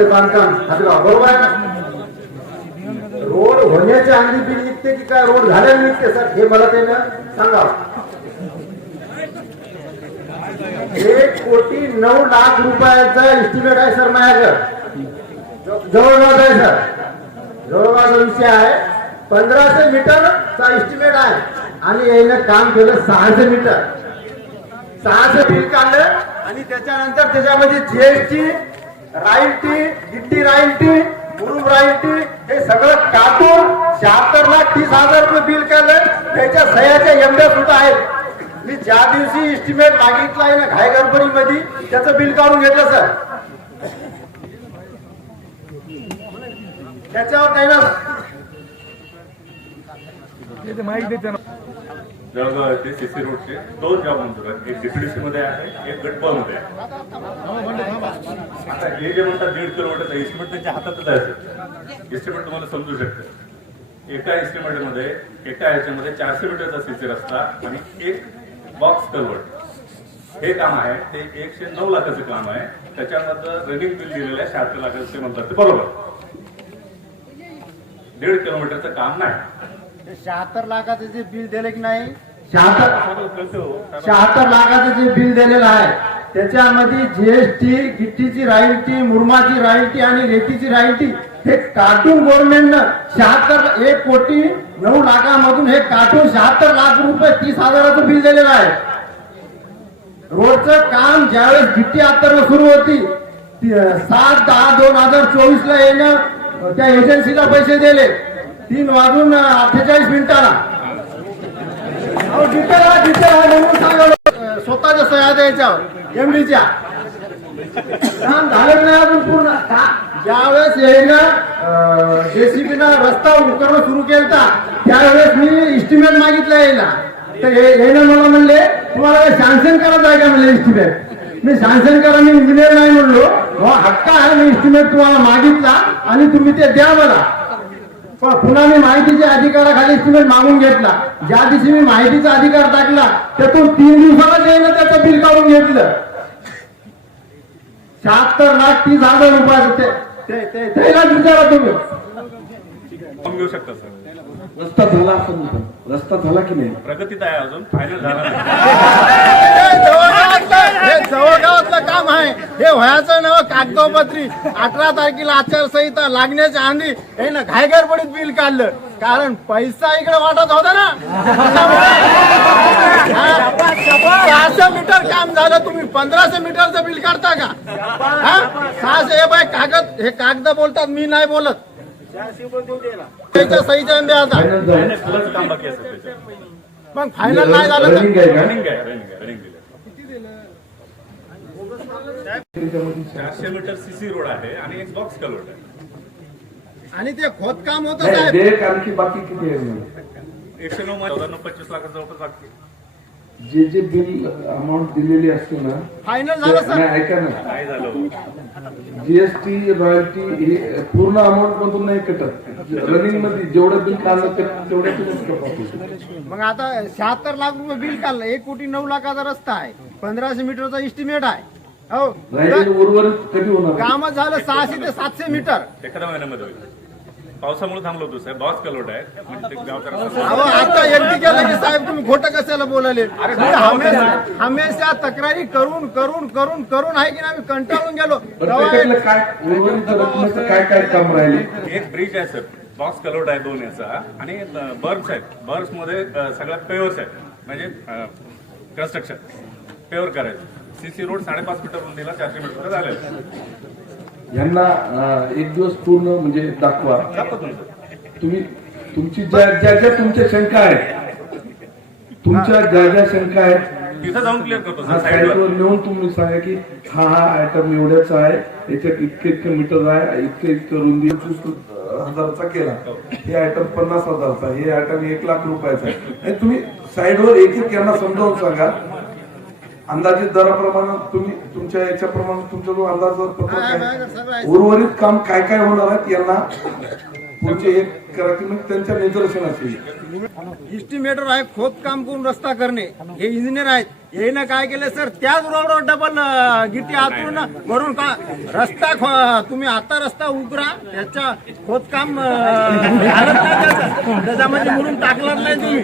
बांधकाम. बरोबर आहे ना? रोड होण्याच्या आधी बिल निघते की काय? रोड झाल्या निघते सर. हे मला त्यानं सांगा. एक कोटी नऊ लाख रुपयाचा एस्टिमेट आहे सर माझ्याकडं. जवळपास आहे सर. जवळपास विषय आहे. पंधराशे मीटरचा एस्टिमेट आहे. आणि याने काम केलं सहाशे मीटर सहाशे बिल काढलं आणि त्याच्यानंतर त्याच्यामध्ये जीएसटी राईल्टी गिट्टी राईल्टी मुरुम राईल्टी हे सगळं काढून शहात्तर लाख तीस हजार रुपये बिल काढलं त्याच्या सह्याच्या एमड्या सुद्धा आहेत. मी ज्या दिवशी एस्टिमेट मागितला आहे ना घाय गडबडीमध्ये त्याचं बिल काढून घेतलं सर त्याच्यावर काही ना जळगाव येथे सीसी रोडचे दोन जॉब मंजूर आहेत. एक डीपीडीसी मध्ये आहे एक गटपाल मध्ये आहे. आता हे जे म्हणतात दीड किलोमीटरचा एस्टिमेट त्यांच्या हातातच आहे सर. एस्टिमेट तुम्हाला समजू शकते. एका एस्टिमेटमध्ये एका ह्याच्यामध्ये चारशे मीटरचा सीसी रस्ता आणि एक बॉक्स कलवर्ट हे काम आहे ते एकशे नऊ लाखाचं काम आहे. त्याच्यामध्ये रनिंग बिल दिलेलं आहे शहात्तर लाखाचं म्हणतात ते बरोबर. दीड किलोमीटरचं काम नाही. शहात्तर लाखाचं जे बिल दिले की नाही? हो. शहात्तर लाखाचं जे बिल दिलेलं आहे त्याच्यामध्ये जीएसटी गिट्टीची रॉयल्टी मुरमाची रॉयल्टी आणि रेतीची रॉयल्टी हे कार्टून गव्हर्नमेंटनं शहात्तर एक कोटी नऊ लाखामधून हे कार्टून शहात्तर लाख रुपये तीस हजाराचं बिल दिलेलं आहे. रोडचं काम ज्यावेळेस गिट्टी आत्तर सुरू होती सात दहा दोन हजार चोवीस ला येणं त्या एजन्सीला पैसे दिले. तीन वाजून अठ्ठेचाळीस मिनिटाला. स्वतःच्या सह्या द्यायच्यावर एमडीच्या. काम झालं नाही अजून पूर्ण? ज्यावेळेस येईनं जेसीबी न रस्ता उकरणं सुरू केलता त्यावेळेस मी इस्टिमेट मागितलं यायला. तर येणं मला म्हणले तुम्हाला सँक्शन करत आहे का? म्हणले इस्टिमेट मी सँक्शन करा मी इंजिनियर नाही म्हणलो. हो हक्क आहे मी इस्टिमेट तुम्हाला मागितला आणि तुम्ही ते द्या मला. पण पुन्हा मी माहितीच्या अधिकाराखाली इस्टिमेट मागून घेतला. ज्या दिवशी मी माहितीचा अधिकार टाकला त्यातून तीन दिवसाला यायनं त्याचं बिल काढून घेतलं. शहात्तर लाख तीस हजार ते. त्याला विचारा तुम्ही. समजून घेऊ शकता सर. रस्ता झाला असं रस्ता झाला की नाही? प्रगतीत आहे अजून. फायनल झाला नाही हे जवळगावातलं हे जवळगावातलं काम आहे हे व्हायचं नव कागदोपत्री. अठरा तारखेला आचारसंहिता लागण्याच्या आधी हे ना घायगडबडीत बिल काढलं. कारण पैसा इकडे वाटत होता ना? सहाशे मीटर काम झालं. तुम्ही पंधराशे मीटरचं बिल काढता का? हा? सहाशे हे बाय कागद हे कागद बोलतात मी नाही बोलत. त्याच्या सहीच्या आता. मग फायनल नाही झालं रनिंग तर आहे का रनिंग आहे रनिंग आहे रनिंग दिलं चारशे मीटर सीसी रोड आहे आणि एक बॉक्स कलवट आहे. आणि ते खोदकाम होतं बाकी किती आहे? एकशे नऊ मध्ये चौदा पंचवीस लाखाचं जवळपास बाकी आहे. जे जे बिल अमाऊंट दिलेली असते ना फायनल झालं ते- सर नाही ऐका ना. काय झालं? जीएसटी रॉयल्टी हे पूर्ण अमाऊंट मधून नाही कटत. रनिंगमध्ये जेवढं बिल काढलं ते तेवढ्यातूनच कपात मग आता शहात्तर लाख रुपये बिल काढलं. एक कोटी नऊ लाखाचा रस्ता आहे. पंधराशे मीटरचा इस्टिमेट आहे. उर्वरित कधी होणार? काम झालं सहाशे ते सातशे मीटर. एखाद्या महिन्यामध्ये होईल. पावसामुळे थांबलो होतो साहेब. बॉक्स कलवट आहे म्हणजे आता एकटी केलं की साहेब तुम्ही खोटं कशाला बोलाले हमेशा तक्रारी करून करून करून करून आहे की नाही कंटाळून गेलो. काय उर्वरित रकमेचं काय काय काम राहिले? एक ब्रिज आहे सर बॉक्स कलवट आहे दोन याचा आणि बर्म्स आहेत. बर्म्समध्ये सगळ्यात पेवर्स आहेत. म्हणजे कन्स्ट्रक्शन पेवर करायचं. सीसी रोड साडेपाच मीटर रुंदीला चारशे मीटर झालेला आहे. यांना एक दिवस पूर्ण म्हणजे दाखवा. दाखवा तुम्ही तुमची ज्या ज्या ज्या तुमच्या शंका आहेत तुमच्या ज्या ज्या शंका आहेत तिथं जाऊन क्लिअर करतो हा सर साईडवर साईडवर नेऊन तुम्ही सांगा की हा हा आयटम एवढ्याचा आहे याच्यात इतके इतके मीटर आहे इतके इतके रुंदी. हजाराचा केला. हे आयटम पन्नास हजाराचा हे आयटम एक लाख रुपयाचा आहे. आणि तुम्ही साईडवर एक एक यांना समजावून सांगा. अंदाजित दराप्रमाणे तुम्ही तुमच्या याच्याप्रमाणे तुमचा जो अंदाज उर्वरित काम काय काय होणार आहेत यांना पुढचे एक करा की मग त्यांच्या निदर्शनास येईल इस्टिमेटर आहे खोदकाम करून रस्ता करणे. हे इंजिनियर आहेत. याने काय केले सर? त्याच रोडवर डबल गिट्टी आतून वरून का रस्ता तुम्ही आता रस्ता उकरा त्याच्या खोदकाम. त्याच्यामध्ये म्हणून टाकणार नाही तुम्ही.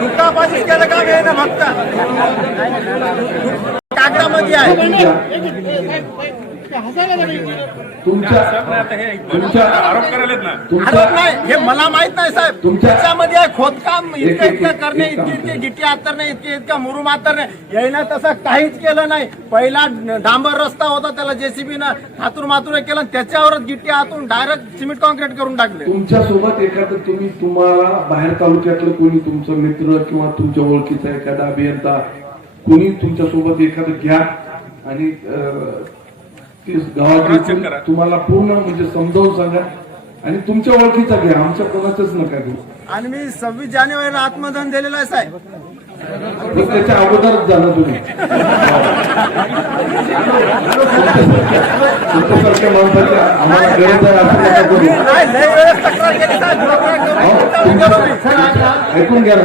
दुखापाशीच केलं का हे ना फक्त कागदामध्ये आहे. तुमच्या हे तुमच्या आरोप करायलेत ना. आरोप नाही हे मला माहीत नाही साहेब. तुमच्या- त्याच्यामध्ये आहे खोदकाम इतकं इतकं करणे इतकी इतकी गिट्टी आतरणे इतके इतका मुरुम आतरणे यायनं तसं काहीच केलं नाही. पहिला डांबर रस्ता होता त्याला जेसीबी न हातून मातून केलं त्याच्यावरच गिट्टी आतून डायरेक्ट सिमेंट कॉन्क्रीट करून टाकले. तुमच्यासोबत एखादं तुम्ही तुम्हाला बाहेर तालुक्यातलं कोणी तुमचं मित्र किंवा तुमच्या ओळखीचा एखादा अभियंता कोणी तुमच्यासोबत एखादं घ्या आणि ते गावात करा. तुम्हाला पूर्ण म्हणजे समजावून सांगा. आणि तुमच्या ओळखीचा घ्या आमच्या कोणाचंच नका घेऊ. आणि मी सव्वीस जानेवारीला आत्मदान दिलेलं आहे साहेब. त्याच्या अगोदरच झालं तुम्ही. तुमच्यासारख्या माणसाची आम्हाला गरज आहे असं नका करू मी नाही, लय वेळेस तक्रार केली साहेब. मी. तुमच्या- ऐकून घ्या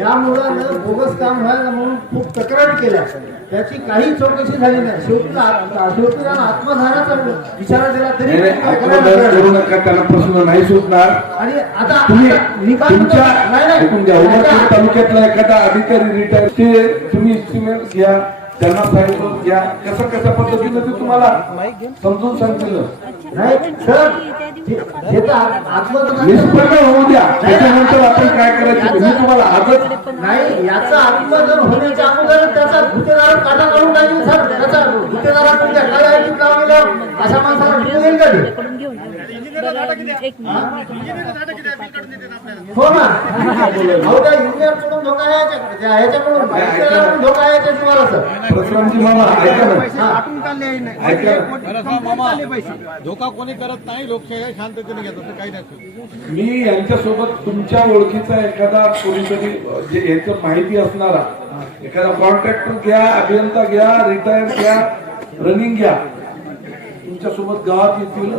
या मुलानं बोगस काम व्हायला म्हणून खूप तक्रारी केल्या. त्याची काही चौकशी झाली नाही. शेवटी शेवटी त्यानं आत्मधानाचा इशारा दिला तरी करू नका त्यांना प्रश्न नाही सुटणार. आणि आता निकाल तुमच्या तालुक्यातला एखादा अधिकारी रिटायर ते तुम्ही इस्टिमेट घ्या. त्यांना सांगितलं घ्या. कसं कशा पद्धतीनं ते तुम्हाला समजून सांगतील. नाही सर निष्पन्न होऊ द्या. त्याच्यानंतर आपण काय करायचं. मी तुम्हाला आजच नाही याचा आत्मदन होण्याच्या अगोदर त्याचा गुत्तेदार काटा काढून टाकेल सर. त्याचा गुत्तेदारा तुमच्या काय लावलेलं अशा माणसाला भेटू देईल का हो? ना युनियनकडून धोका आहे आहे सर कोणी करत नाही लोकशाही शांततेने घेतात काही नाही मी यांच्यासोबत तुमच्या ओळखीचा एखादा कोणीतरी जे याचं माहिती असणारा एखादा कॉन्ट्रॅक्टर घ्या अभियंता घ्या रिटायर घ्या रनिंग घ्या तुमच्यासोबत गावात येतील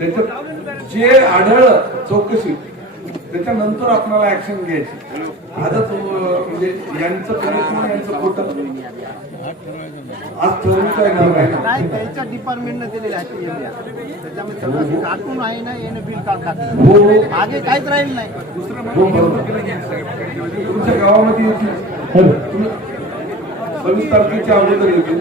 त्याच्यात जे आढळ चौकशी त्याच्यानंतर आपल्याला ऍक्शन घ्यायची. आजच म्हणजे यांचं खरं यांचं खोटं. आज ठरवून काय नाही त्याच्या डिपार्टमेंटने दिलेले आहे ते. area. त्याच्यामध्ये सगळं काढून आहे ना याने बिल काढ टाकलं. हो हो. मागे काहीच राहील नाही. दुसरं हो बरोबर तुमच्या गावामध्ये येतील. तुम्ही सव्वीस तारखेच्या अगोदर येतील.